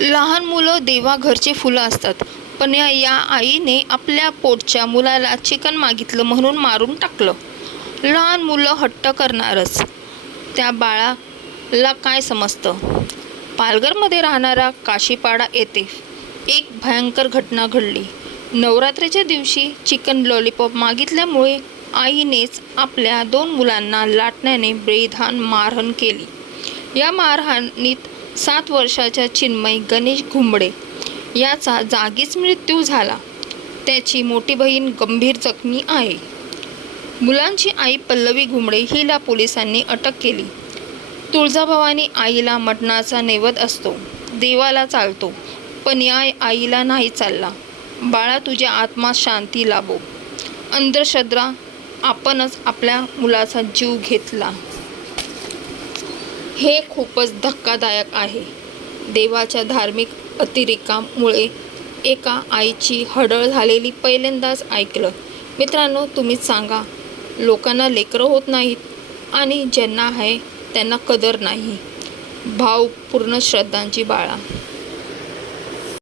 लहान मुलं देवाघरचे फुलं असतात. पण या या आईने आपल्या पोटच्या मुलाला चिकन मागितलं म्हणून मारून टाकलं. लहान मुलं हट्ट करणारच. त्या बाळाला काय समजतं? पालघरमध्ये राहणारा काशीपाडा येथे एक भयंकर घटना घडली. नवरात्रीच्या दिवशी चिकन लॉलीपॉप मागितल्यामुळे आईनेच आपल्या दोन मुलांना लाटण्याने बेधान मारहाण केली. या मारहाणीत सात वर्षाच्या चिन्मय गणेश घुंबडे याचा जागीच मृत्यू झाला. त्याची मोठी बहीण गंभीर जखमी आहे. मुलांची आई पल्लवी घुमडे हिला पोलिसांनी अटक केली. तुळजाभवानी आईला मटणाचा नैवद असतो. देवाला चालतो. पण या आईला नाही चालला. बाळा तुझ्या आत्मा शांती लाभो. अंधश्रद्धा आपणच आपल्या मुलाचा जीव घेतला. हे खूपच धक्कादायक आहे. देवाच्या धार्मिक अतिरेकामुळे एका आईची हडळ झालेली पहिल्यांदाच ऐकलं. मित्रांनो तुम्हीच सांगा लोकांना लेकरं होत नाहीत आणि ज्यांना आहे त्यांना कदर नाही. भावपूर्ण श्रद्धांची बाळा.